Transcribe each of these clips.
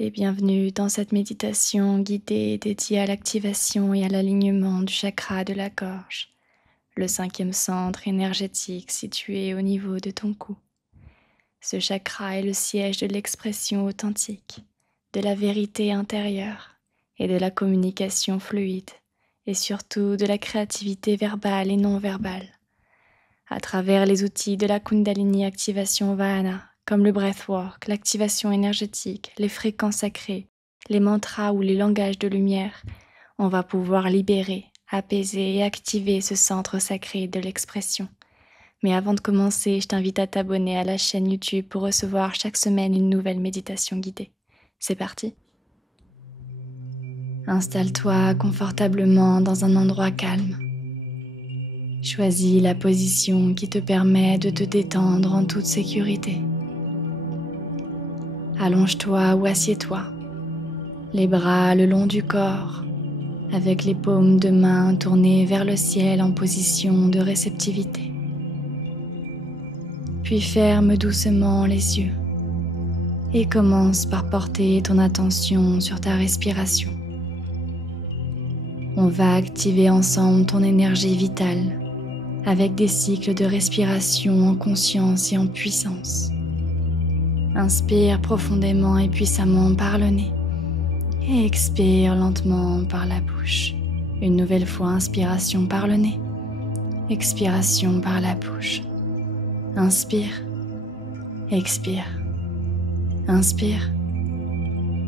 Et bienvenue dans cette méditation guidée dédiée à l'activation et à l'alignement du chakra de la gorge, le 5e centre énergétique situé au niveau de ton cou. Ce chakra est le siège de l'expression authentique, de la vérité intérieure et de la communication fluide, et surtout de la créativité verbale et non verbale. À travers les outils de la Kundalini Activation Vahana, comme le breathwork, l'activation énergétique, les fréquences sacrées, les mantras ou les langages de lumière, on va pouvoir libérer, apaiser et activer ce centre sacré de l'expression. Mais avant de commencer, je t'invite à t'abonner à la chaîne YouTube pour recevoir chaque semaine une nouvelle méditation guidée. C'est parti. Installe-toi confortablement dans un endroit calme. Choisis la position qui te permet de te détendre en toute sécurité. Allonge-toi ou assieds-toi, les bras le long du corps, avec les paumes de main tournées vers le ciel en position de réceptivité. Puis ferme doucement les yeux et commence par porter ton attention sur ta respiration. On va activer ensemble ton énergie vitale avec des cycles de respiration en conscience et en puissance. Inspire profondément et puissamment par le nez et expire lentement par la bouche. Une nouvelle fois, inspiration par le nez, expiration par la bouche. Inspire, expire, inspire,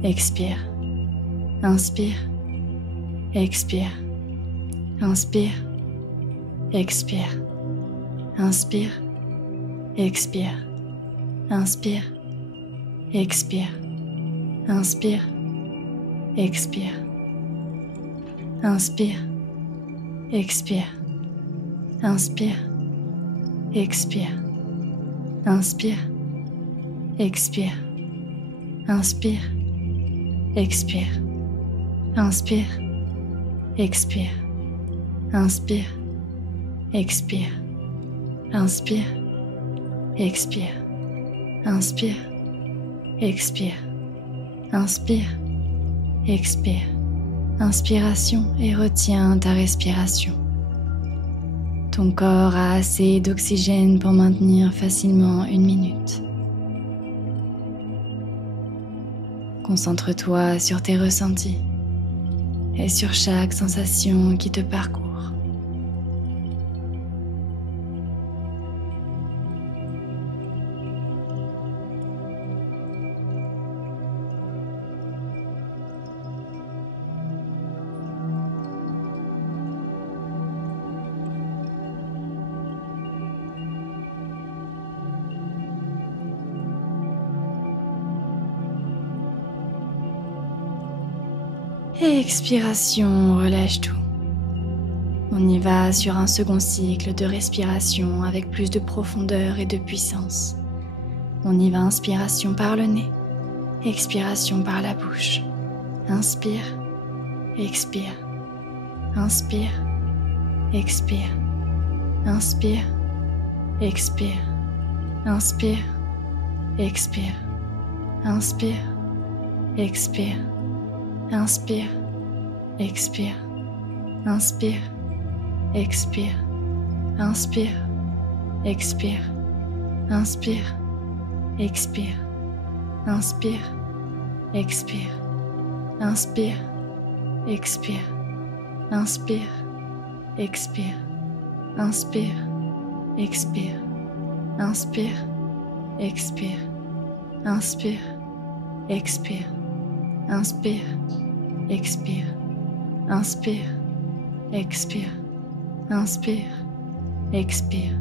expire, inspire, expire, inspire, expire, inspire, expire, inspire, expire, inspire, expire, inspire, expire, inspire, expire, inspire, expire, inspire, expire, inspire, expire, inspire, expire, inspire, expire, inspire, expire, inspire, expire. Inspiration et retiens ta respiration. Ton corps a assez d'oxygène pour maintenir facilement 1 minute. Concentre-toi sur tes ressentis et sur chaque sensation qui te parcourt. Et expiration, relâche tout. On y va sur un second cycle de respiration avec plus de profondeur et de puissance. On y va, inspiration par le nez, expiration par la bouche. Inspire, expire, inspire, expire, inspire, expire, inspire, expire, inspire, expire, inspire, expire, inspire, expire, inspire, expire, inspire, expire, inspire, expire, inspire, expire, inspire, expire, inspire, expire, inspire, expire, inspire, expire, inspire, expire, inspire, expire, inspire, expire,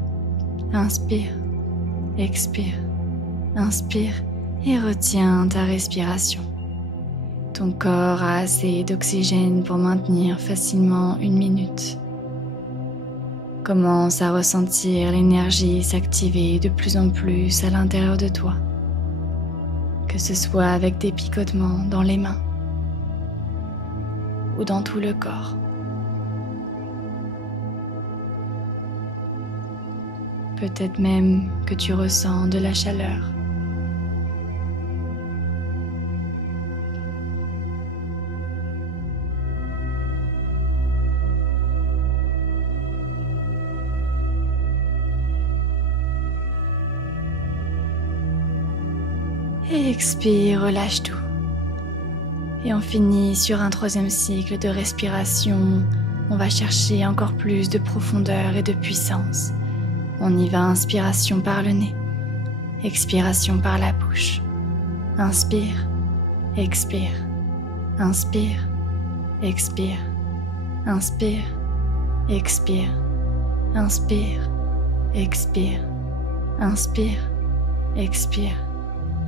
inspire, expire, inspire et retiens ta respiration. Ton corps a assez d'oxygène pour maintenir facilement 1 minute. Commence à ressentir l'énergie s'activer de plus en plus à l'intérieur de toi, que ce soit avec des picotements dans les mains ou dans tout le corps. Peut-être même que tu ressens de la chaleur. Et expire, relâche tout. Et on finit sur un troisième cycle de respiration. On va chercher encore plus de profondeur et de puissance. On y va, inspiration par le nez, expiration par la bouche. Inspire, expire, inspire, expire, inspire, expire, inspire, expire, inspire, expire,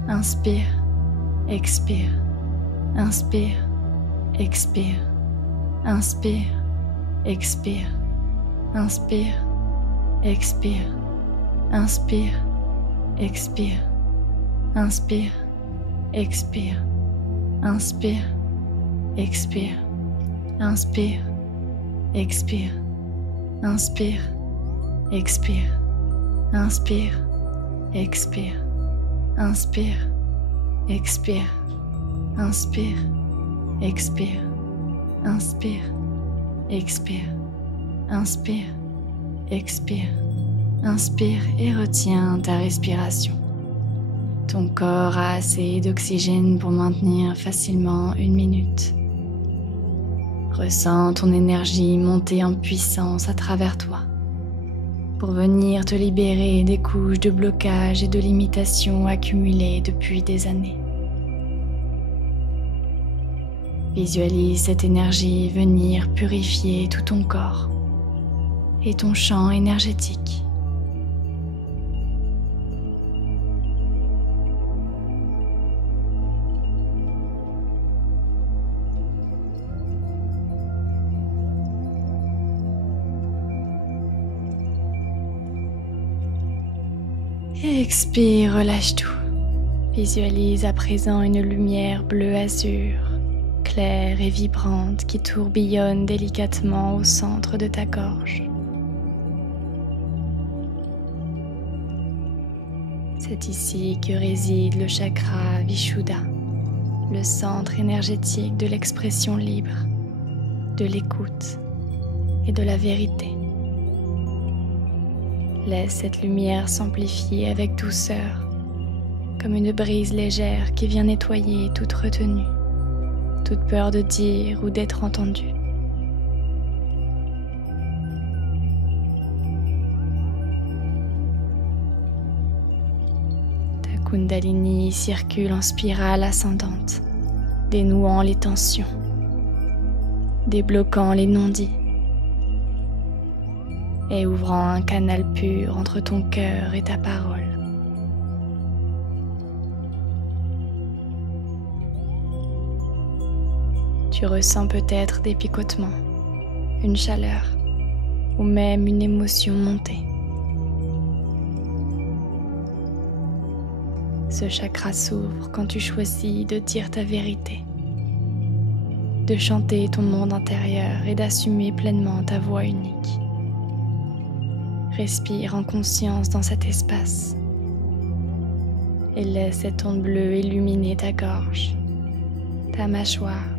inspire, expire, inspire, expire, inspire, expire, inspire, expire, inspire, expire, inspire, expire, inspire, expire, inspire, expire, inspire, expire, inspire, expire, inspire, expire, inspire, expire, inspire, expire, inspire, expire, inspire et retiens ta respiration. Ton corps a assez d'oxygène pour maintenir facilement 1 minute. Ressens ton énergie monter en puissance à travers toi pour venir te libérer des couches de blocage et de limitations accumulées depuis des années. Visualise cette énergie venir purifier tout ton corps et ton champ énergétique. Et expire, relâche tout. Visualise à présent une lumière bleu azur, claire et vibrante qui tourbillonne délicatement au centre de ta gorge. C'est ici que réside le chakra Vishuddha, le centre énergétique de l'expression libre, de l'écoute et de la vérité. Laisse cette lumière s'amplifier avec douceur, comme une brise légère qui vient nettoyer toute retenue, toute peur de dire ou d'être entendu. Ta Kundalini circule en spirale ascendante, dénouant les tensions, débloquant les non-dits, et ouvrant un canal pur entre ton cœur et ta parole. Tu ressens peut-être des picotements, une chaleur ou même une émotion montée. Ce chakra s'ouvre quand tu choisis de dire ta vérité, de chanter ton monde intérieur et d'assumer pleinement ta voix unique. Respire en conscience dans cet espace et laisse cette onde bleue illuminer ta gorge, ta mâchoire,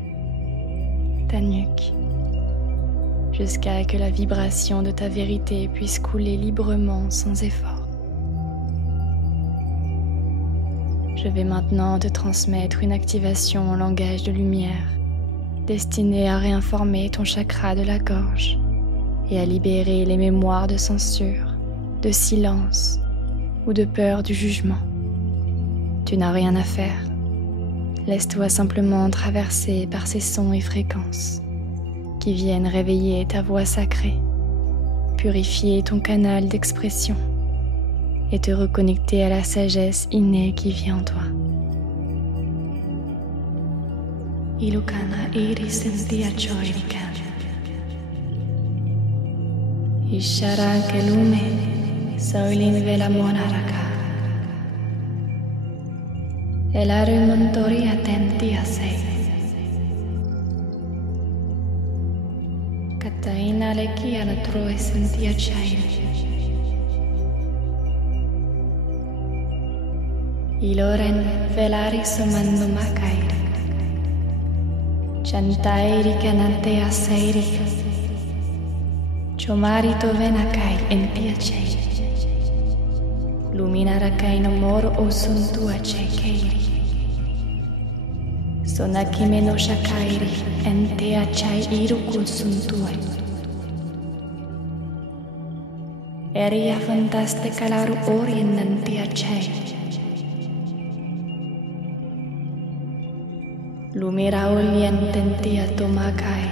ta nuque, jusqu'à que la vibration de ta vérité puisse couler librement sans effort. Je vais maintenant te transmettre une activation en langage de lumière destinée à réinformer ton chakra de la gorge et à libérer les mémoires de censure, de silence ou de peur du jugement. Tu n'as rien à faire. Laisse-toi simplement traverser par ces sons et fréquences qui viennent réveiller ta voix sacrée, purifier ton canal d'expression et te reconnecter à la sagesse innée qui vit en toi. Ilukana iris sentia choirikan. Ishara kelume soilin vela monaraka. Elare montori attentia sei. Kataina leki anatroe sentia chai. Iloren velari somando macair. Chantairi canantea seiri. Chomarito venacai en piacei. Luminara kai no moro o suntua chei keiri. Sonakime no shakairi ente achai irukun suntue. Eria fantaste kalaru orien nanti achai. Lumira olien tentia tomakai.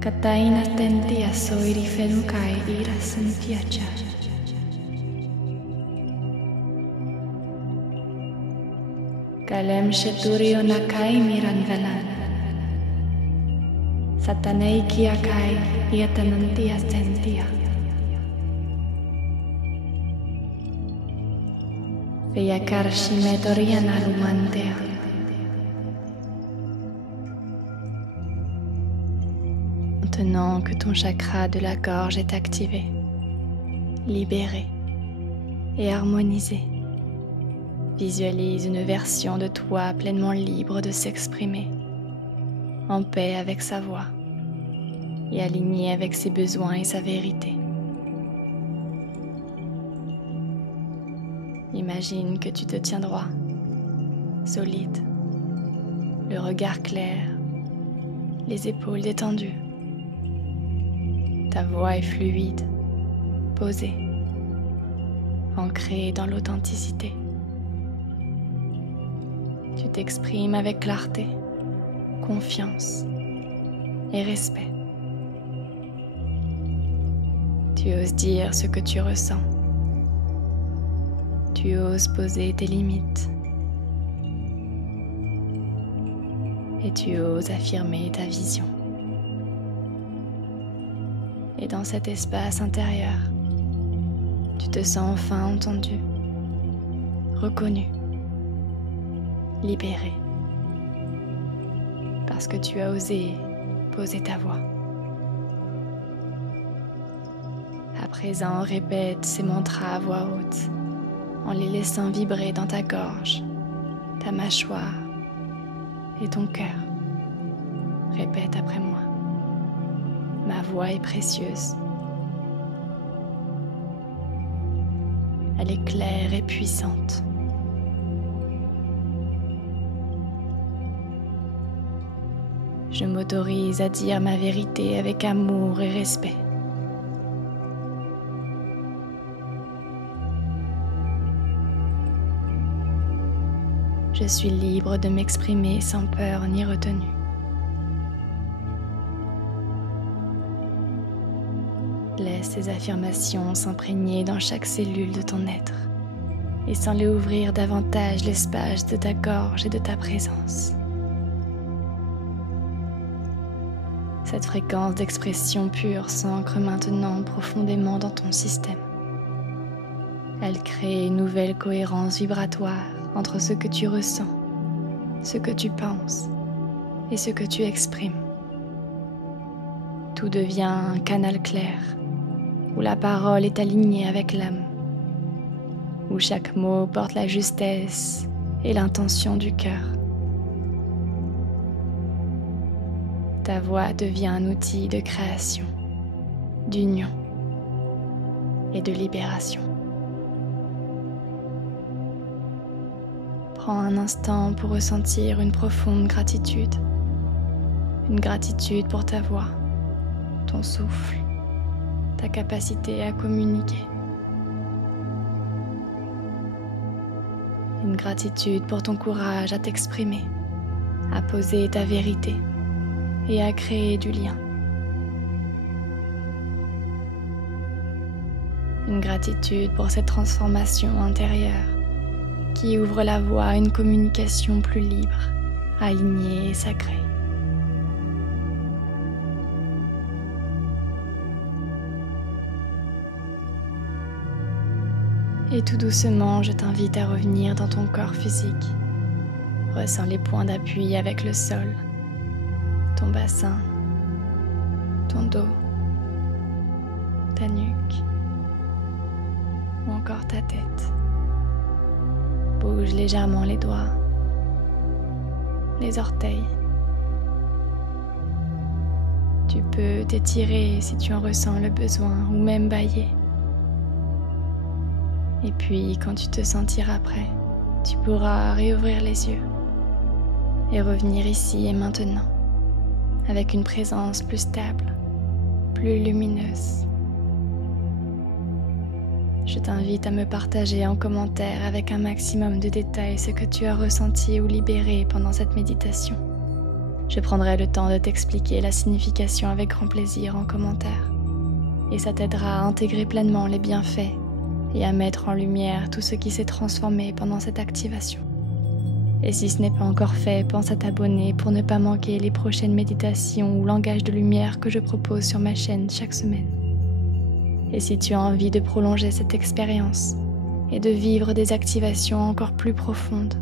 Kataina tentia soiri fenukai ira sentiacha. Kalem sheturio nakai mirangalan. Satanei kiakai iatanantia sentia. Veyakar shimetorian arumantea. Maintenant que ton chakra de la gorge est activé, libéré et harmonisé, visualise une version de toi pleinement libre de s'exprimer, en paix avec sa voix et alignée avec ses besoins et sa vérité. Imagine que tu te tiens droit, solide, le regard clair, les épaules détendues. Ta voix est fluide, posée, ancrée dans l'authenticité. Tu t'exprimes avec clarté, confiance et respect. Tu oses dire ce que tu ressens. Tu oses poser tes limites. Et tu oses affirmer ta vision. Et dans cet espace intérieur, tu te sens enfin entendu, reconnu, libéré, parce que tu as osé poser ta voix. À présent, répète ces mantras à voix haute, en les laissant vibrer dans ta gorge, ta mâchoire et ton cœur. Répète après moi. Ma voix est précieuse. Elle est claire et puissante. Je m'autorise à dire ma vérité avec amour et respect. Je suis libre de m'exprimer sans peur ni retenue. Laisse ces affirmations s'imprégner dans chaque cellule de ton être et sans les ouvrir davantage l'espace de ta gorge et de ta présence. Cette fréquence d'expression pure s'ancre maintenant profondément dans ton système. Elle crée une nouvelle cohérence vibratoire entre ce que tu ressens, ce que tu penses et ce que tu exprimes. Tout devient un canal clair, où la parole est alignée avec l'âme, où chaque mot porte la justesse et l'intention du cœur. Ta voix devient un outil de création, d'union et de libération. Prends un instant pour ressentir une profonde gratitude. Une gratitude pour ta voix, ton souffle, ta capacité à communiquer. Une gratitude pour ton courage à t'exprimer, à poser ta vérité et à créer du lien. Une gratitude pour cette transformation intérieure qui ouvre la voie à une communication plus libre, alignée et sacrée. Et tout doucement, je t'invite à revenir dans ton corps physique. Ressens les points d'appui avec le sol, ton bassin, ton dos, ta nuque ou encore ta tête. Bouge légèrement les doigts, les orteils. Tu peux t'étirer si tu en ressens le besoin ou même bâiller. Et puis, quand tu te sentiras prêt, tu pourras réouvrir les yeux et revenir ici et maintenant, avec une présence plus stable, plus lumineuse. Je t'invite à me partager en commentaire avec un maximum de détails ce que tu as ressenti ou libéré pendant cette méditation. Je prendrai le temps de t'expliquer la signification avec grand plaisir en commentaire. Et ça t'aidera à intégrer pleinement les bienfaits et à mettre en lumière tout ce qui s'est transformé pendant cette activation. Et si ce n'est pas encore fait, pense à t'abonner pour ne pas manquer les prochaines méditations ou langages de lumière que je propose sur ma chaîne chaque semaine. Et si tu as envie de prolonger cette expérience et de vivre des activations encore plus profondes,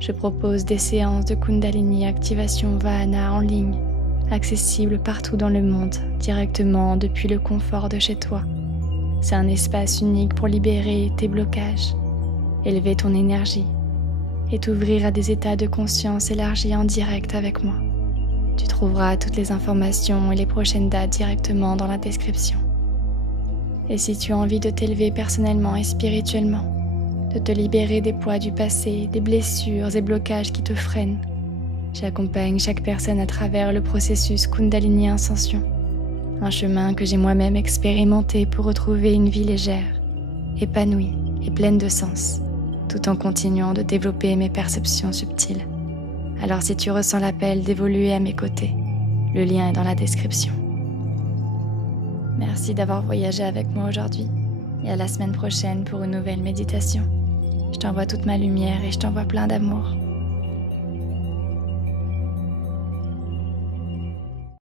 je propose des séances de Kundalini Activation Vahana en ligne, accessibles partout dans le monde, directement depuis le confort de chez toi. C'est un espace unique pour libérer tes blocages, élever ton énergie et t'ouvrir à des états de conscience élargis en direct avec moi. Tu trouveras toutes les informations et les prochaines dates directement dans la description. Et si tu as envie de t'élever personnellement et spirituellement, de te libérer des poids du passé, des blessures et blocages qui te freinent, j'accompagne chaque personne à travers le processus Kundalini Ascension, un chemin que j'ai moi-même expérimenté pour retrouver une vie légère, épanouie et pleine de sens, tout en continuant de développer mes perceptions subtiles. Alors si tu ressens l'appel d'évoluer à mes côtés, le lien est dans la description. Merci d'avoir voyagé avec moi aujourd'hui et à la semaine prochaine pour une nouvelle méditation. Je t'envoie toute ma lumière et je t'envoie plein d'amour.